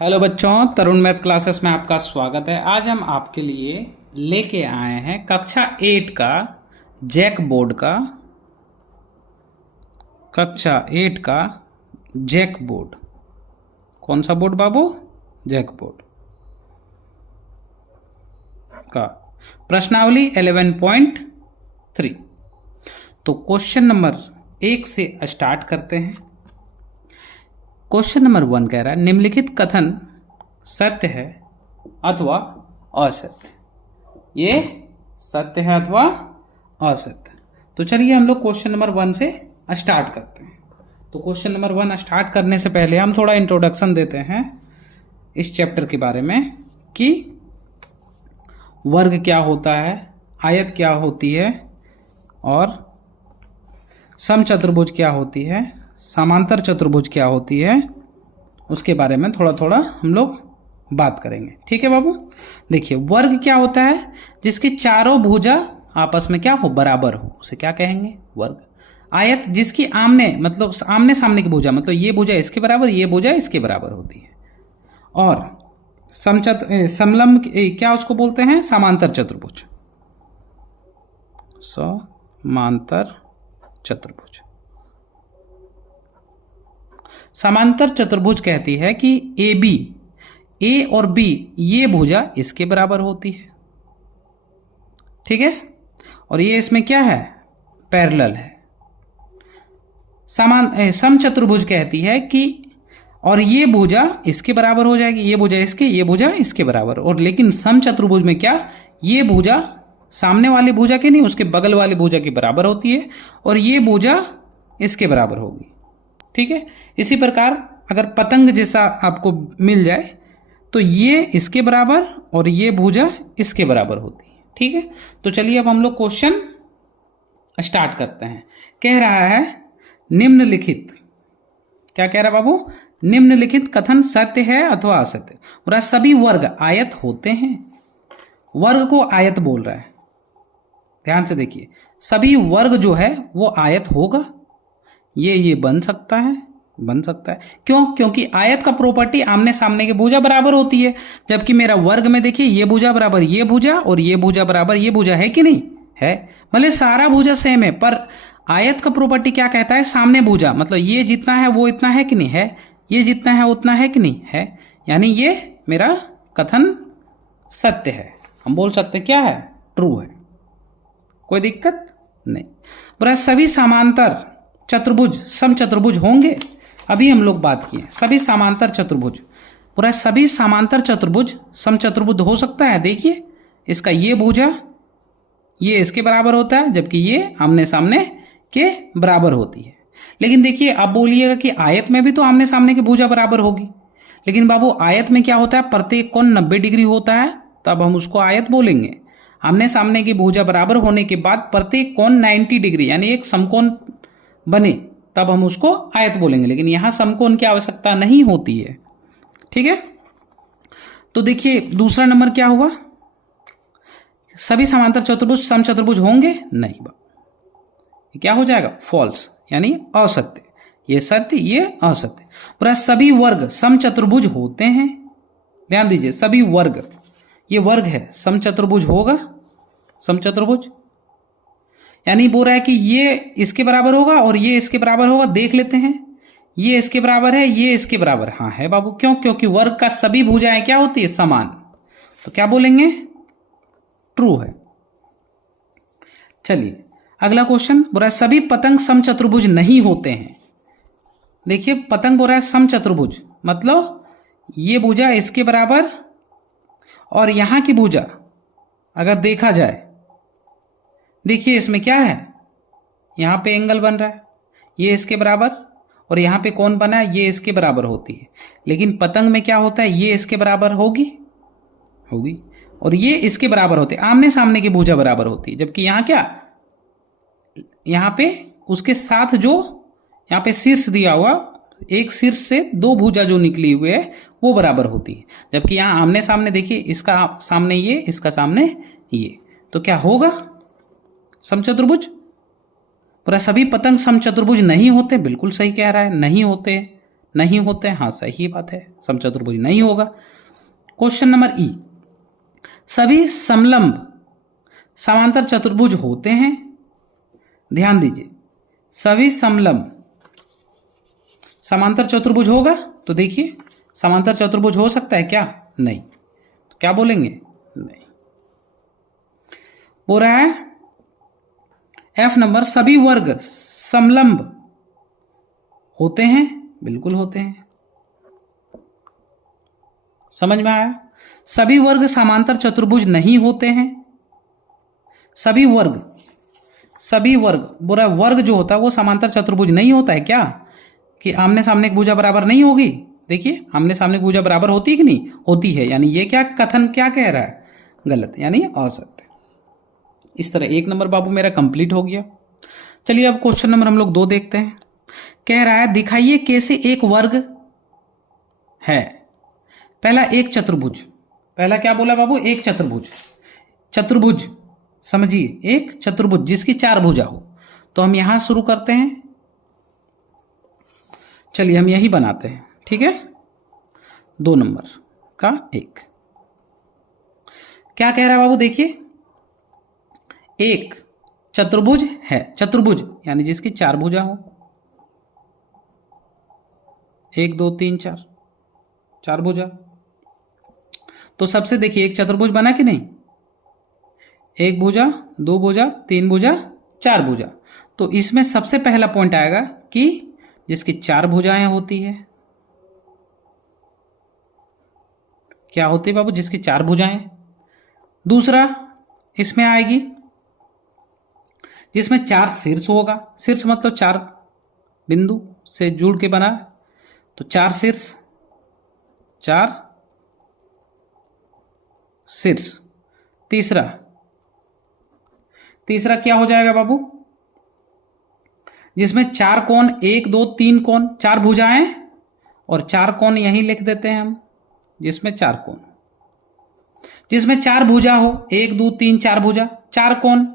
Hello बच्चों, तरुण math classes में आपका स्वागत है। आज हम आपके लिए लेके आए हैं कक्षा 8 का जैक बोर्ड का कक्षा 8 का जैक बोर्ड। कौन सा बोर्ड बाबू? जैक बोर्ड का प्रश्नावली 11.3। तो क्वेश्चन नंबर 1 से स्टार्ट करते हैं। क्वेश्चन नंबर 1 कह रहा है निम्नलिखित कथन सत्य है अथवा असत्य। ये सत्य है अथवा असत्य। तो चलिए हम लोग क्वेश्चन नंबर 1 से स्टार्ट करते हैं। तो क्वेश्चन नंबर 1 स्टार्ट करने से पहले हम थोड़ा इंट्रोडक्शन देते हैं इस चैप्टर के बारे में कि वर्ग क्या होता है, आयत क्या होती है और समचतुर्भुज क्या होती है, समांतर चतुर्भुज क्या होती है, उसके बारे में थोड़ा थोड़ा हम लोग बात करेंगे। ठीक है बाबू। देखिए, वर्ग क्या होता है? जिसकी चारों भुजा आपस में क्या हो, बराबर हो, उसे क्या कहेंगे? वर्ग। आयत जिसकी आमने सामने की भुजा, मतलब ये भुजा इसके बराबर, ये भुजा इसके बराबर होती है। और समलंब क्या उसको बोलते हैं? समांतर चतुर्भुज। समांतर चतुर्भुज। समांतर चतुर्भुज कहती है कि ए और बी ये भुजा इसके बराबर होती है। ठीक है। और ये इसमें क्या है? पैरेलल है। समचतुर्भुज कहती है कि और ये भुजा इसके बराबर हो जाएगी, ये भुजा इसके, ये भुजा इसके बराबर। और लेकिन समचतुर्भुज में क्या, ये भुजा सामने वाली भुजा के नहीं, उसके बगल वाली भुजा के बराबर होती है और ये भुजा इसके बराबर होगी। ठीक है। इसी प्रकार अगर पतंग जैसा आपको मिल जाए तो ये इसके बराबर और ये भुजा इसके बराबर होती है। ठीक है। तो चलिए अब हम लोग क्वेश्चन स्टार्ट करते हैं। कह रहा है निम्नलिखित, क्या कह रहा है बाबू? निम्नलिखित कथन सत्य है अथवा असत्य। और सभी वर्ग आयत होते हैं। वर्ग को आयत बोल रहा है, ध्यान से देखिए। सभी वर्ग जो है वो आयत होगा। ये बन सकता है, बन सकता है। क्यों? क्योंकि आयत का प्रॉपर्टी आमने सामने की भुजा बराबर होती है। जबकि मेरा वर्ग में देखिए, ये भुजा बराबर ये भुजा और ये भुजा बराबर ये भुजा है कि नहीं है? भले सारा भुजा सेम है, पर आयत का प्रॉपर्टी क्या कहता है? सामने भुजा, मतलब ये जितना है वो इतना है कि नहीं है, ये जितना है उतना है कि नहीं है। यानी ये मेरा कथन सत्य है। हम बोल सकते क्या है? ट्रू है। कोई दिक्कत नहीं। बोला सभी समांतर चतुर्भुज समचतुर्भुज होंगे। अभी हम लोग बात किए सभी समांतर चतुर्भुज। पूरा सभी समांतर चतुर्भुज समचतुर्भुज हो सकता है। देखिए, इसका ये भुजा ये इसके बराबर होता है, जबकि ये आमने सामने के बराबर होती है। लेकिन देखिए, अब बोलिएगा कि आयत में भी तो आमने सामने की भुजा बराबर होगी। लेकिन बाबू, आयत में क्या होता है? प्रत्येक कोण 90 डिग्री होता है, तब हम उसको आयत बोलेंगे। आमने सामने की भुजा बराबर होने के बाद प्रत्येक कोण 90 डिग्री यानी एक समकोण बने, तब हम उसको आयत बोलेंगे। लेकिन यहां समकोण की आवश्यकता नहीं होती है। ठीक है। तो देखिए, दूसरा नंबर क्या हुआ? सभी समांतर चतुर्भुज समचतुर्भुज होंगे? नहीं बाबू, क्या हो जाएगा? फॉल्स, यानी असत्य। ये सत्य, ये असत्य। पूरा सभी वर्ग समचतुर्भुज होते हैं। ध्यान दीजिए, सभी वर्ग, ये वर्ग है, समचतुर्भुज होगा। समचतुर्भुज यानी बोल रहा है कि ये इसके बराबर होगा और ये इसके बराबर होगा। देख लेते हैं, ये इसके बराबर है, ये इसके बराबर। हाँ है बाबू। क्यों? क्योंकि वर्ग का सभी भुजाएं क्या होती है? समान। तो क्या बोलेंगे? ट्रू है। चलिए अगला क्वेश्चन बोल रहा है सभी पतंग समचतुर्भुज नहीं होते हैं। देखिए, पतंग बोल रहा है समचतुर्भुज, मतलब ये भुजा इसके बराबर और यहां की भुजा अगर देखा जाए, देखिए इसमें क्या है? यहां पे एंगल बन रहा है, ये इसके बराबर, और यहां पे कौन बना है? ये इसके बराबर होती है। लेकिन पतंग में क्या होता है? ये इसके बराबर होगी और ये इसके बराबर होते, आमने सामने की भुजा बराबर होती है। जबकि यहां क्या, यहां पे उसके साथ जो यहां पे शीर्ष दिया हुआ, एक शीर्ष से दो भुजा जो निकली हुई है वो बराबर होती है। जबकि यहां आमने सामने देखिए, इसका सामने ये, इसका सामने ये, तो क्या होगा? समचतुर्भुज। पूरा सभी पतंग समचतुर्भुज नहीं होते। बिल्कुल सही कह रहा है, नहीं होते। नहीं होते हैं। हाँ सही बात है, समचतुर्भुज नहीं होगा। क्वेश्चन नंबर ई, सभी समलंब समांतर चतुर्भुज होते हैं। ध्यान दीजिए, सभी समलंब समांतर चतुर्भुज होगा, तो देखिए समांतर चतुर्भुज हो सकता है क्या? नहीं। तो क्या बोलेंगे? नहीं। हो रहा है एफ नंबर, सभी वर्ग समलंब होते हैं। बिल्कुल होते हैं, समझ में आया? सभी वर्ग समांतर चतुर्भुज नहीं होते हैं। सभी वर्ग बुरा वर्ग जो होता है वो समांतर चतुर्भुज नहीं होता है क्या? कि आमने सामने की भुजा बराबर नहीं होगी। देखिए आमने सामने की भुजा बराबर होती है कि नहीं होती है, यानी ये क्या कथन क्या कह रहा है? गलत, यानी असत्य। इस तरह 1 नंबर बाबू मेरा कंप्लीट हो गया। चलिए अब क्वेश्चन नंबर हम लोग 2 देखते हैं। कह रहा है दिखाइए कैसे एक वर्ग है। पहला एक चतुर्भुज, पहला क्या बोला बाबू? एक चतुर्भुज समझिए, एक चतुर्भुज जिसकी 4 भुजा हो। तो हम यहां शुरू करते हैं, चलिए हम यही बनाते हैं, ठीक है। 2 नंबर का एक क्या कह रहा है बाबू? देखिए एक चतुर्भुज है, चतुर्भुज यानी जिसकी 4 भुजा हो, 1 2 3 4, 4 भुजा। तो सबसे देखिए एक चतुर्भुज बना कि नहीं? 1 भुजा, 2 भुजा, 3 भुजा, 4 भुजा। तो इसमें सबसे पहला पॉइंट आएगा कि जिसकी 4 भुजाएं होती है। क्या होती है बाबू? जिसकी 4 भुजाएं। दूसरा इसमें आएगी जिसमें 4 शीर्ष होगा। शीर्ष मतलब 4 बिंदु से जुड़ के बना, तो 4 शीर्ष, 4 शीर्ष। तीसरा क्या हो जाएगा बाबू? जिसमें 4 कोण, 1 2 3 कोण, 4 भुजाएं और 4 कोण यहीं लिख देते हैं हम, जिसमें 4 कोण, जिसमें 4 भुजा हो, 1 2 3 4 भुजा, 4 कोण,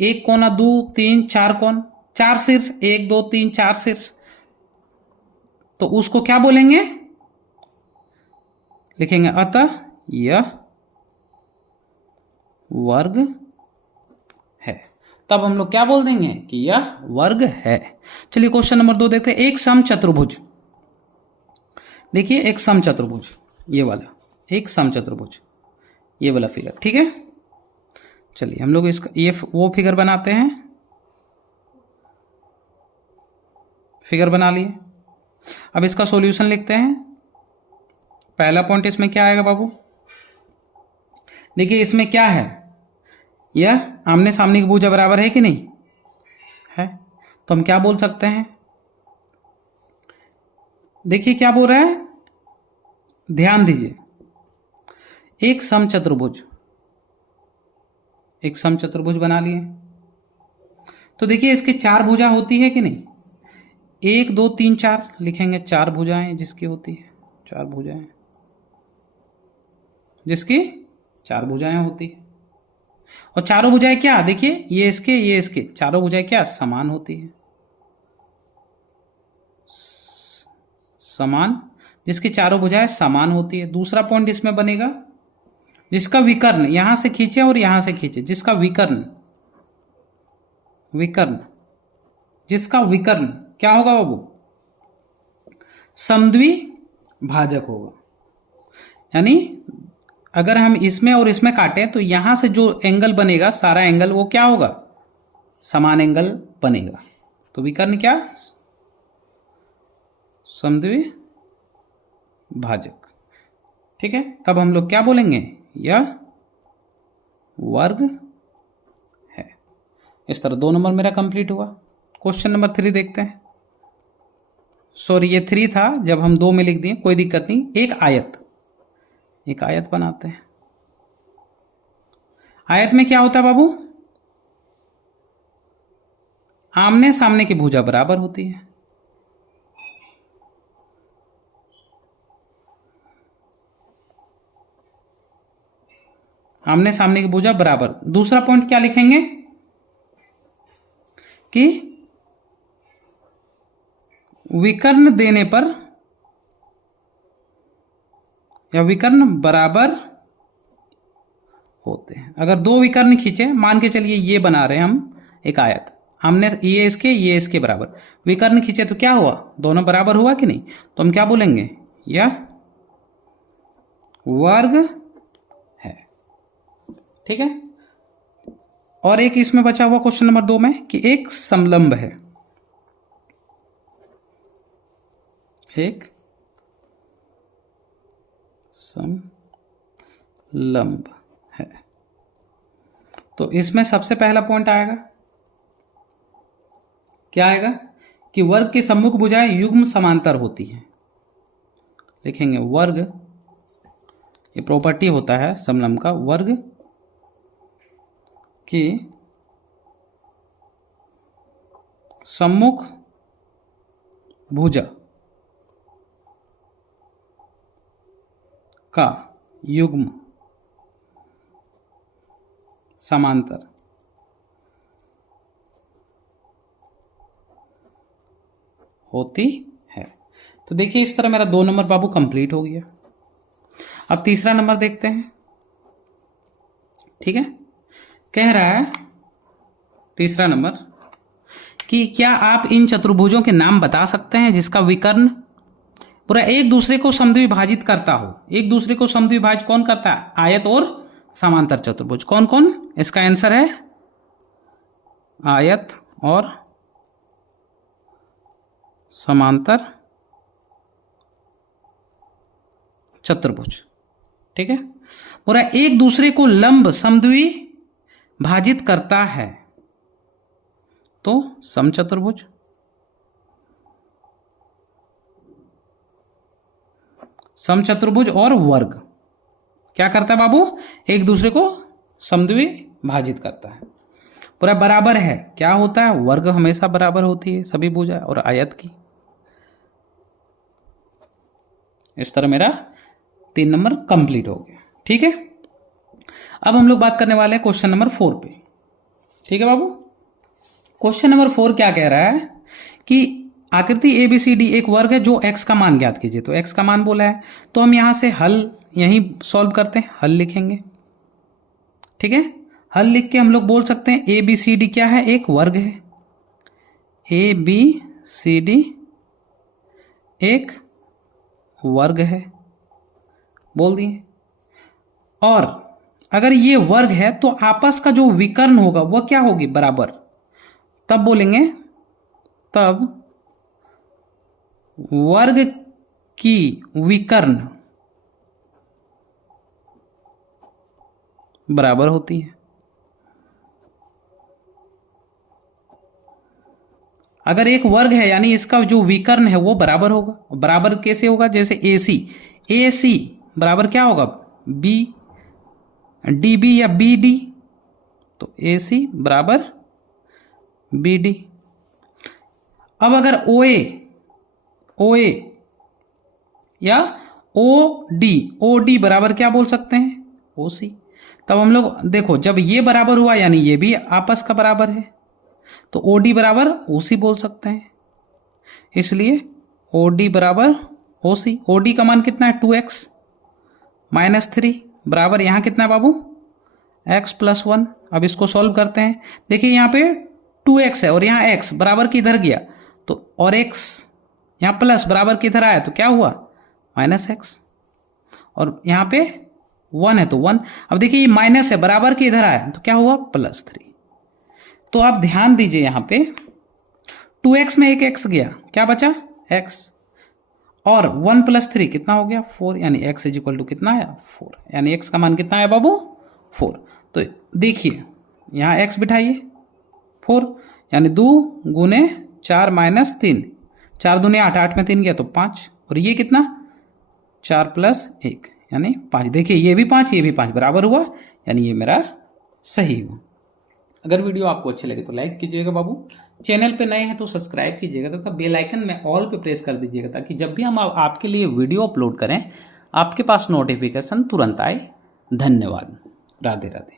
1 कोना 2 3 4 कोण, 4 शीर्ष, 1 2 3 4 शीर्ष। तो उसको क्या बोलेंगे? लिखेंगे अतः यह वर्ग है। तब हम लोग क्या बोल देंगे? कि यह वर्ग है। चलिए क्वेश्चन नंबर 2 देखते हैं। एक समचतुर्भुज, देखिए एक समचतुर्भुज, ये वाला एक समचतुर्भुज, ये वाला फिगर, ठीक है। चलिए हम लोग इसका ये वो फिगर बनाते हैं, फिगर बना लिए। अब इसका सॉल्यूशन लिखते हैं। पहला पॉइंट इसमें क्या आएगा बाबू? देखिए इसमें क्या है, यह आमने सामने की भुजा बराबर है कि नहीं है? तो हम क्या बोल सकते हैं? देखिए क्या बोल रहा है, ध्यान दीजिए, एक समचतुर्भुज, एक समचतुर्भुज बना लिए। तो देखिए इसकी 4 भुजा होती है कि नहीं? 1 2 3 4 लिखेंगे, 4 भुजाएं जिसकी होती है, 4 भुजाएं जिसकी 4 भुजाएं होती है। और चारों भुजाएं क्या? देखिए ये इसके चारों भुजाएं क्या? समान होती है, समान, जिसकी चारों भुजाएं समान होती है। दूसरा पॉइंट इसमें बनेगा, जिसका विकर्ण यहां से खींचे और यहां से खींचे, जिसका विकर्ण जिसका विकर्ण क्या होगा बाबू? समद्विभाजक होगा। यानी अगर हम इसमें और इसमें काटें तो यहां से जो एंगल बनेगा, सारा एंगल वो क्या होगा? समान एंगल बनेगा। तो विकर्ण क्या? समद्विभाजक, ठीक है। तब हम लोग क्या बोलेंगे? यह वर्ग है। इस तरह 2 नंबर मेरा कंप्लीट हुआ। क्वेश्चन नंबर 3 देखते हैं। सॉरी ये 3 था, जब हम 2 में लिख दिए कोई दिक्कत नहीं। एक आयत बनाते हैं। आयत में क्या होता है बाबू? आमने सामने की भुजा बराबर होती है। आमने सामने की भुजा बराबर। दूसरा पॉइंट क्या लिखेंगे? कि विकर्ण देने पर या विकर्ण बराबर होते हैं। अगर दो विकर्ण खींचे, मान के चलिए ये बना रहे हैं हम एक आयत, हमने ये इसके बराबर विकर्ण खींचे तो क्या हुआ, दोनों बराबर हुआ कि नहीं, तो हम क्या बोलेंगे, यह वर्ग है। ठीक है। और एक इसमें बचा हुआ क्वेश्चन नंबर 2 में कि एक समलंब है, एक समलंब है। तो इसमें सबसे पहला पॉइंट आएगा, क्या आएगा कि वर्ग की सम्मुख भुजाएं युग्म समांतर होती हैं। लिखेंगे वर्ग, ये प्रॉपर्टी होता है समलंब का, वर्ग की सम्मुख भुजा का युग्म समांतर होती है। तो देखिए इस तरह मेरा 2 नंबर बाबू कंप्लीट हो गया। अब तीसरा नंबर देखते हैं। ठीक है, कह रहा है तीसरा नंबर कि क्या आप इन चतुर्भुजों के नाम बता सकते हैं जिसका विकर्ण पूरा एक दूसरे को समद्विभाजित करता हो। एक दूसरे को समद्विभाजित कौन करता है, आयत और समांतर चतुर्भुज। कौन कौन, इसका आंसर है आयत और समांतर चतुर्भुज। ठीक है, पूरा एक दूसरे को लंब समद्विभाजित करता है तो समचतुर्भुज। समचतुर्भुज और वर्ग क्या करता है बाबू, एक दूसरे को समद्विभाजित करता है। पूरा बराबर है, क्या होता है, वर्ग हमेशा बराबर होती है सभी भुजा और आयत की। इस तरह मेरा 3 नंबर कंप्लीट हो गया। ठीक है, अब हम लोग बात करने वाले हैं क्वेश्चन नंबर 4 पे। ठीक है बाबू, क्वेश्चन नंबर 4 क्या कह रहा है कि आकृति ABCD एक वर्ग है जो x का मान ज्ञात कीजिए। तो x का मान बोला है तो हम यहां से हल यहीं सॉल्व करते हैं, हल लिखेंगे। ठीक है, हल लिख के हम लोग बोल सकते हैं ABCD क्या है, एक वर्ग है। ABCD एक वर्ग है, बोल दिए। और अगर ये वर्ग है तो आपस का जो विकर्ण होगा वह क्या होगी, बराबर। तब बोलेंगे, तब वर्ग की विकर्ण बराबर होती है। अगर एक वर्ग है यानी इसका जो विकर्ण है वो बराबर होगा। बराबर कैसे होगा, जैसे AC बराबर क्या होगा, DB या BD, तो AC बराबर BD। अब अगर OA या OD बराबर क्या बोल सकते हैं, OC। तब हम लोग देखो, जब ये बराबर हुआ यानी ये भी आपस का बराबर है, तो OD बराबर OC बोल सकते हैं। इसलिए OD बराबर OC। OD का मान कितना है, 2x - 3 बराबर यहाँ कितना है बाबू, x + 1। अब इसको सॉल्व करते हैं। देखिए यहाँ पे 2x है और यहाँ x बराबर किधर गया, तो और x यहाँ प्लस बराबर किधर आया, तो क्या हुआ, -x। और यहाँ पे 1 है तो 1। अब देखिए ये माइनस है, बराबर किधर आया, तो क्या हुआ, +3। तो आप ध्यान दीजिए यहाँ पे 2x में एक x गया, क्या बचा, x। और 1 + 3 कितना हो गया, 4। यानी x = कितना आया, 4। यानी x का मान कितना आया बाबू, 4। तो देखिए यहाँ x बिठाइए, 4 यानी 2 × 4 - 3, 4 दूने 8, 8 में 3 गया तो 5। और ये कितना, 4 + 1 यानी 5। देखिए ये भी 5 ये भी 5 बराबर हुआ, यानी ये मेरा सही हुआ। अगर वीडियो आपको अच्छे लगे तो लाइक कीजिएगा बाबू। चैनल पे नए हैं तो सब्सक्राइब कीजिएगा तथा बेल आइकन में ऑल पे प्रेस कर दीजिएगा ताकि जब भी हम आपके लिए वीडियो अपलोड करें आपके पास नोटिफिकेशन तुरंत आए। धन्यवाद। राधे राधे।